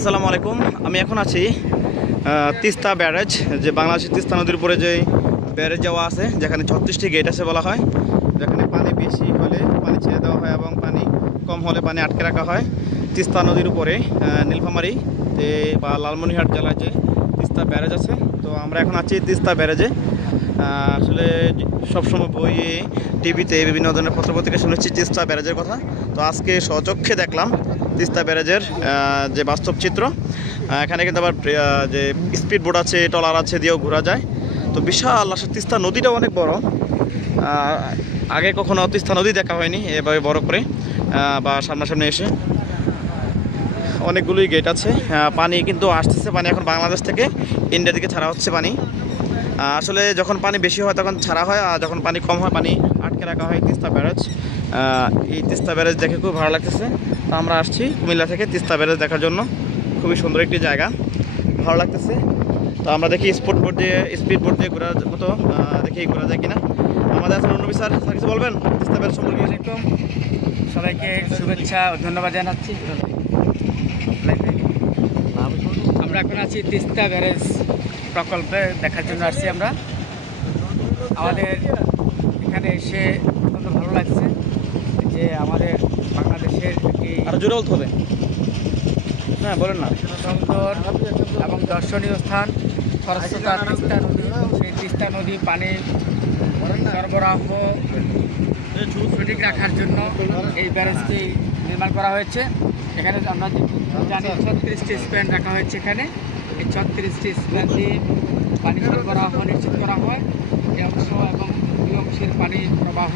আসসালামু আলাইকুম। আমি এখন আছি তিস্তা ব্যারেজ, যে বাংলাদেশের তিস্তা নদীর উপরে যে ব্যারেজ যাওয়া আছে, যেখানে ছত্রিশটি গেট আছে বলা হয়, যেখানে পানি বেশি হলে পানি ছেড়ে দেওয়া হয় এবং পানি কম হলে পানি আটকে রাখা হয়। তিস্তা নদীর উপরে নীলফামারী বা লালমনিরহাট জেলায় যে তিস্তা ব্যারেজ আছে, তো আমরা এখন আছি তিস্তা ব্যারেজে। আসলে সবসময় বইয়ে টিভিতে বিভিন্ন ধরনের পত্রপত্রিকা শুনেছি তিস্তা ব্যারেজের কথা, তো আজকে স্বচক্ষে দেখলাম তিস্তা ব্যারেজের যে বাস্তব চিত্র এখানে কিন্তু আবার যে স্পিড বোট আছে টলার আছে দিয়েও ঘোরা যায়। তো বিশাল আসলে তিস্তা নদীটাও অনেক বড়। আগে কখনো তিস্তা নদী দেখা হয়নি, এভাবে বড় করে বা সামনাসামনি এসে। অনেকগুলোই গেট আছে। পানি কিন্তু আসতেছে পানি, এখন বাংলাদেশ থেকে ইন্ডিয়া দিকে ছাড়া হচ্ছে পানি। আসলে যখন পানি বেশি হয় তখন ছাড়া হয় আর যখন পানি কম হয় পানি আটকে রাখা হয় তিস্তা ব্যারেজ। এই তিস্তা ব্যারেজ দেখে খুব ভালো লাগতেছে। তো আমরা আসছি কুমিল্লা থেকে তিস্তা ব্যারেজ দেখার জন্য। খুবই সুন্দর একটি জায়গা ভালো লাগতেছে। তো আমরা দেখি স্পোর্ট বোট দিয়ে স্পিড বোর্ড দিয়ে ঘোরার মতো দেখি ঘোরা যায় কিনা। আমাদের আছেন অন্য স্যার। স্যার কিছু বলবেন? তিস্তা ব্যারেজ সম্পর্কে আলাইকুম সবাইকে শুভেচ্ছা ও ধন্যবাদ জানাচ্ছি। আমরা এখন আছি তিস্তা ব্যারেজ প্রকল্পে দেখার জন্য আসছি আমরা। আমাদের এখানে এসে অত্যন্ত ভালো লাগছে যে আমাদের বাংলাদেশের এই আরও জোরে বলতে হবে। হ্যাঁ বলেন না। সুন্দর এবং দর্শনীয় স্থান খরস্রোতা তিস্তা নদী। সেই তিস্তা নদী পানি সরবরাহ সঠিক রাখার জন্য এই ব্যারেজটি নির্মাণ করা হয়েছে। এখানে আমরা জানি ছত্রিশটি স্প্যান রাখা হয়েছে এখানে। ছত্রিশটি স্প্যান দিয়ে পানি সরবরাহ নিশ্চিত করা হয়। এই অংশ এবং দুই অংশের পানি প্রবাহ